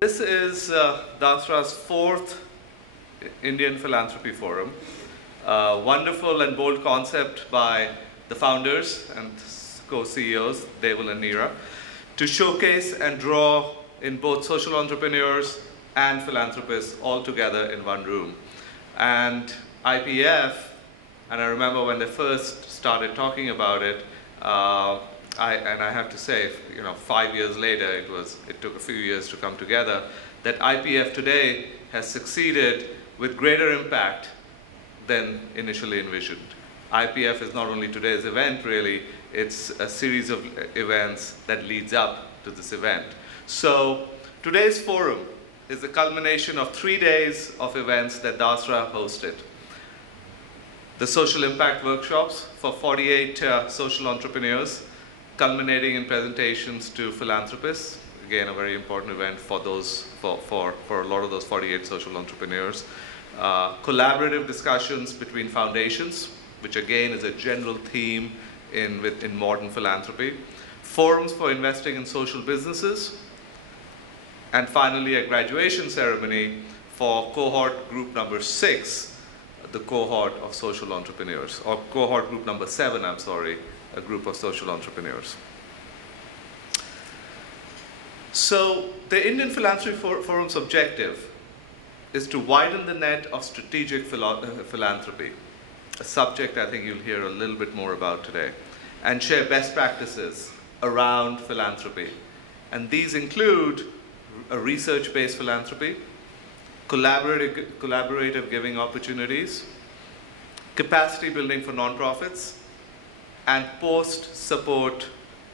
This is Dasra's fourth Indian Philanthropy Forum. Wonderful and bold concept by the founders and co-CEOs, Deval and Neera, to showcase and draw in both social entrepreneurs and philanthropists all together in one room. And IPF, and I remember when they first started talking about it, I have to say, 5 years later, it took a few years to come together, that IPF today has succeeded with greater impact than initially envisioned. IPF is not only today's event, really, it's a series of events that leads up to this event. So today's forum is the culmination of 3 days of events that Dasra hosted. The social impact workshops for 48 social entrepreneurs, culminating in presentations to philanthropists. Again, a very important event for a lot of those 48 social entrepreneurs. Collaborative discussions between foundations, which again is a general theme in modern philanthropy. Forums for investing in social businesses. And finally, a graduation ceremony for cohort group number 6, the cohort of social entrepreneurs, or cohort group number 7, I'm sorry, a group of social entrepreneurs. So the Indian Philanthropy Forum's objective is to widen the net of strategic philanthropy, a subject I think you'll hear a little bit more about today, and share best practices around philanthropy. And these include a research-based philanthropy, collaborative giving opportunities, capacity building for nonprofits, and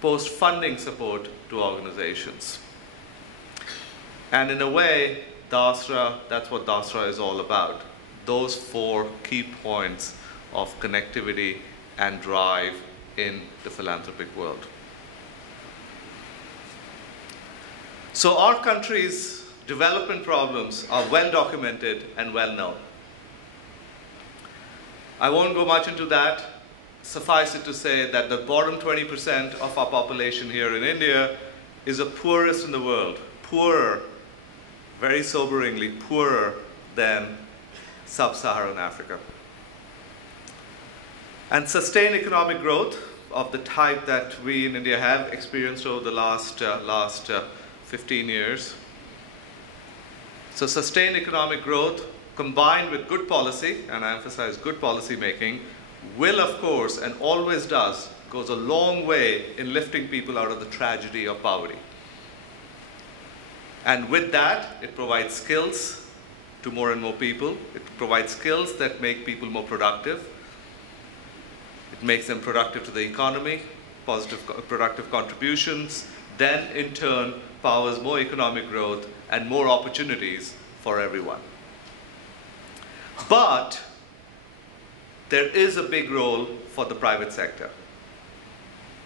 post-funding support to organizations. And in a way, Dasra, that's what Dasra is all about. Those 4 key points of connectivity and drive in the philanthropic world. So our country's development problems are well documented and well known. I won't go much into that. Suffice it to say that the bottom 20% of our population here in India is the poorest in the world. Poorer, very soberingly, poorer than sub-Saharan Africa. And sustained economic growth of the type that we in India have experienced over the last 15 years. So sustained economic growth combined with good policy, and I emphasize good policy making, will of course, and always does, goes a long way in lifting people out of the tragedy of poverty. And with that, it provides skills to more and more people. It provides skills that make people more productive. It makes them productive to the economy, productive contributions, then in turn powers more economic growth and more opportunities for everyone. But there is a big role for the private sector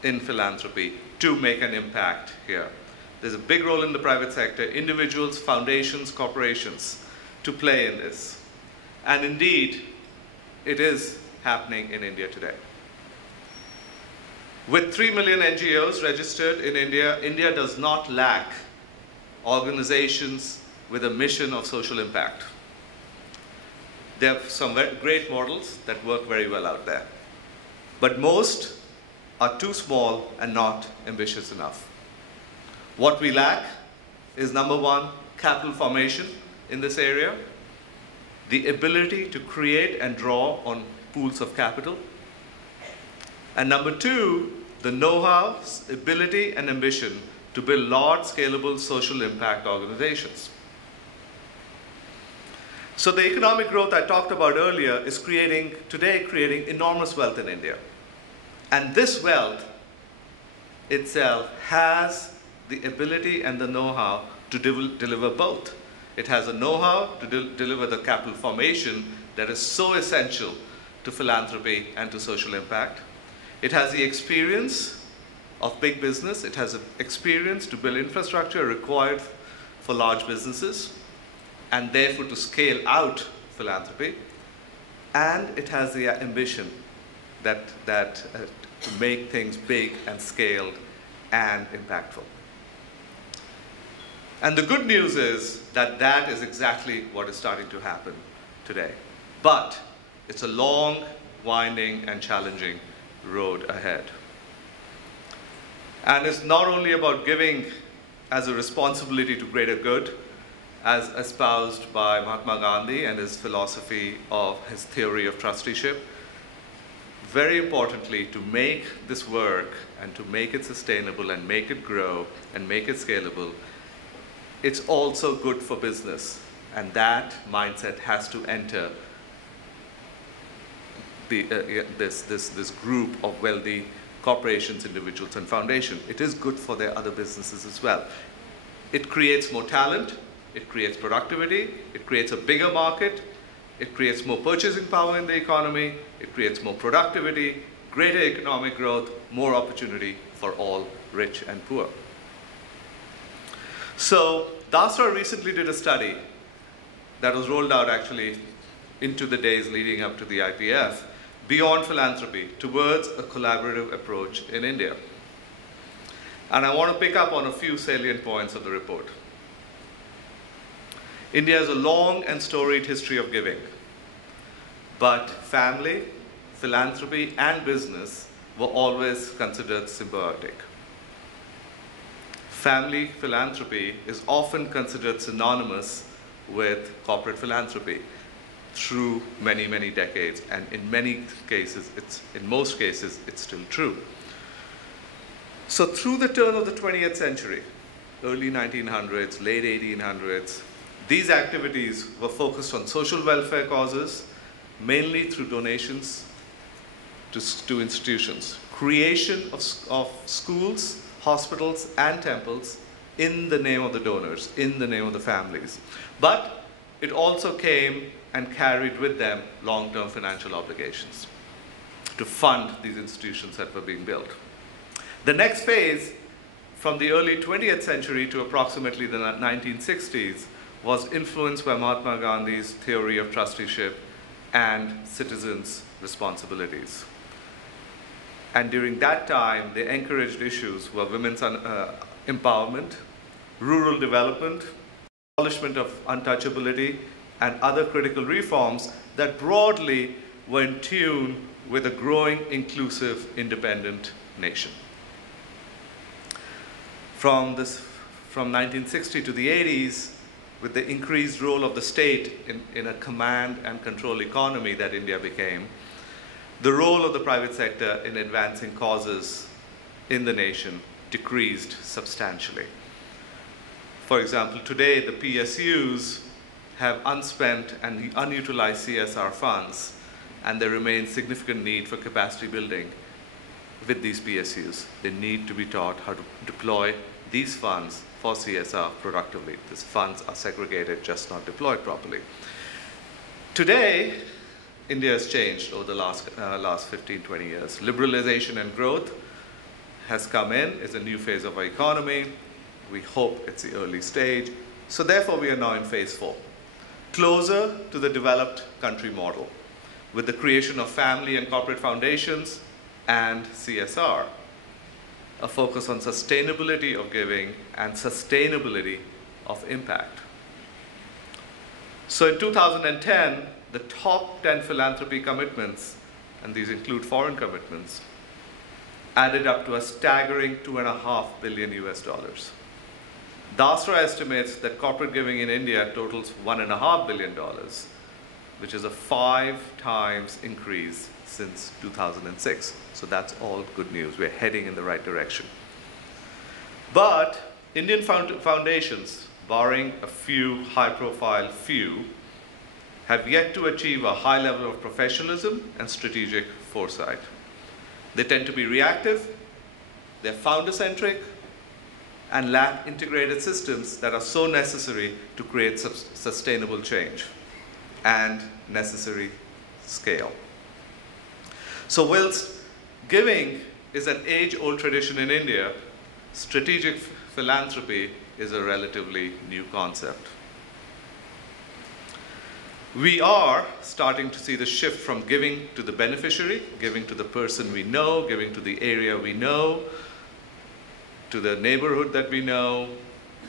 in philanthropy to make an impact here. There's a big role in the private sector, individuals, foundations, corporations, to play in this. And indeed, it is happening in India today. With 3 million NGOs registered in India, India does not lack organizations with a mission of social impact. There are some great models that work very well out there. But most are too small and not ambitious enough. What we lack is, number 1, capital formation in this area, the ability to create and draw on pools of capital, and number 2, the know-how, ability, and ambition to build large, scalable social impact organizations. So the economic growth I talked about earlier is creating enormous wealth in India. And this wealth itself has the ability and the know-how to deliver both. It has the know-how to deliver the capital formation that is so essential to philanthropy and to social impact. It has the experience of big business. It has the experience to build infrastructure required for large businesses, and therefore to scale out philanthropy. And it has the ambition to make things big and scaled and impactful. And the good news is that that is exactly what is starting to happen today. But it's a long, winding, and challenging road ahead. And it's not only about giving as a responsibility to greater good, as espoused by Mahatma Gandhi and his philosophy of his theory of trusteeship. Very importantly, to make this work and to make it sustainable and make it grow and make it scalable, it's also good for business. And that mindset has to enter this group of wealthy corporations, individuals, and foundations. It is good for their other businesses as well. It creates more talent, it creates productivity, it creates a bigger market, it creates more purchasing power in the economy, it creates more productivity, greater economic growth, more opportunity for all rich and poor. So Dasra recently did a study that was rolled out actually into the days leading up to the IPF, beyond philanthropy, towards a collaborative approach in India. And I want to pick up on a few salient points of the report. India has a long and storied history of giving, but family, philanthropy, and business were always considered symbiotic. Family philanthropy is often considered synonymous with corporate philanthropy through many, many decades, and in most cases, it's still true. So through the turn of the 20th century, early 1900s, late 1800s, these activities were focused on social welfare causes, mainly through donations to institutions, creation of schools, hospitals, and temples in the name of the donors, in the name of the families. But it also came and carried with them long-term financial obligations to fund these institutions that were being built. The next phase, from the early 20th century to approximately the 1960s, was influenced by Mahatma Gandhi's theory of trusteeship and citizens' responsibilities. And during that time, the encouraged issues were women's empowerment, rural development, abolishment of untouchability, and other critical reforms that broadly were in tune with a growing, inclusive, independent nation. From 1960 to the 80s, with the increased role of the state in a command and control economy that India became, the role of the private sector in advancing causes in the nation decreased substantially. For example, today the PSUs have unspent and unutilized CSR funds, and there remains significant need for capacity building with these PSUs. They need to be taught how to deploy these funds for CSR productively. These funds are segregated, just not deployed properly. Today, India has changed over the last 15, 20 years. Liberalization and growth has come in. It's a new phase of our economy. We hope it's the early stage. So therefore, we are now in phase 4, closer to the developed country model, with the creation of family and corporate foundations and CSR, a focus on sustainability of giving and sustainability of impact. So in 2010, the top 10 philanthropy commitments, and these include foreign commitments, added up to a staggering $2.5 billion US. Dasra estimates that corporate giving in India totals $1.5 billion, which is a 5 times increase since 2006. So that's all good news. We're heading in the right direction. But Indian foundations, barring a few high-profile have yet to achieve a high level of professionalism and strategic foresight. They tend to be reactive, they're founder-centric, and lack integrated systems that are so necessary to create sustainable change and necessary scale. So whilst giving is an age-old tradition in India, strategic philanthropy is a relatively new concept. We are starting to see the shift from giving to the beneficiary, giving to the person we know, giving to the area we know, to the neighborhood that we know,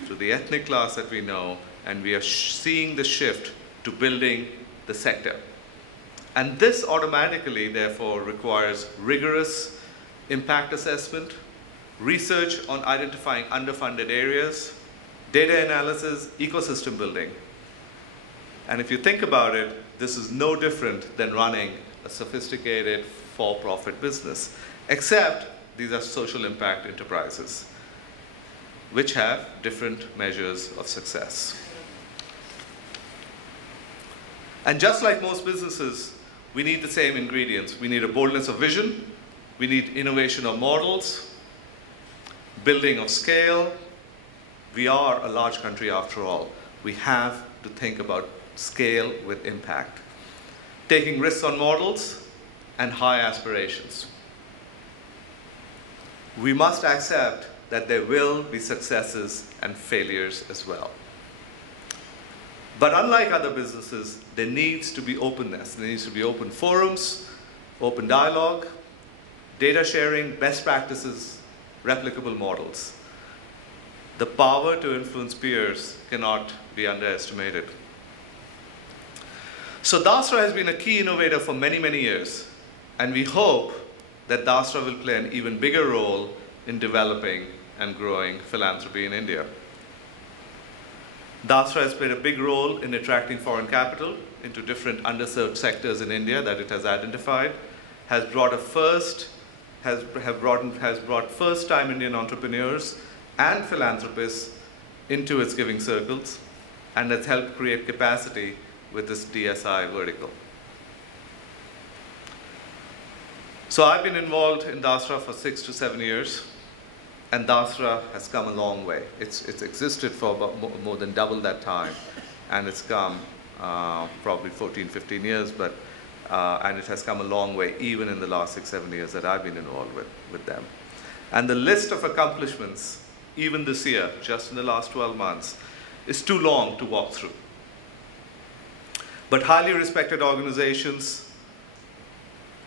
to the ethnic class that we know, and we are seeing the shift to building the sector. And this automatically, therefore, requires rigorous impact assessment, research on identifying underfunded areas, data analysis, ecosystem building. And if you think about it, this is no different than running a sophisticated for-profit business, except these are social impact enterprises, which have different measures of success. And just like most businesses, we need the same ingredients. We need a boldness of vision, we need innovation of models, building of scale. We are a large country after all. We have to think about scale with impact, taking risks on models and high aspirations. We must accept that there will be successes and failures as well. But unlike other businesses, there needs to be openness. There needs to be open forums, open dialogue, data sharing, best practices, replicable models. The power to influence peers cannot be underestimated. So Dasra has been a key innovator for many, many years, and we hope that Dasra will play an even bigger role in developing and growing philanthropy in India. Dasra has played a big role in attracting foreign capital into different underserved sectors in India that it has identified, has brought first-time Indian entrepreneurs and philanthropists into its giving circles, and has helped create capacity with this DSI vertical. So I've been involved in Dasra for 6 to 7 years, and Dasra has come a long way. It's existed for about more than double that time, and it's come probably 14, 15 years, but and it has come a long way even in the last 6, 7 years that I've been involved with them. And the list of accomplishments, even this year, just in the last 12 months, is too long to walk through. But highly respected organizations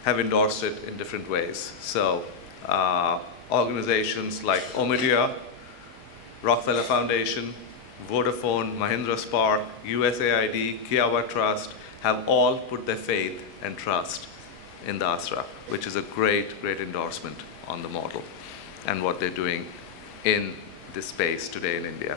have endorsed it in different ways. So organizations like Omidyar, Rockefeller Foundation, Vodafone, Mahindra Spark, USAID, Kiowa Trust have all put their faith and trust in Dasra, which is a great, great endorsement on the model and what they're doing in this space today in India.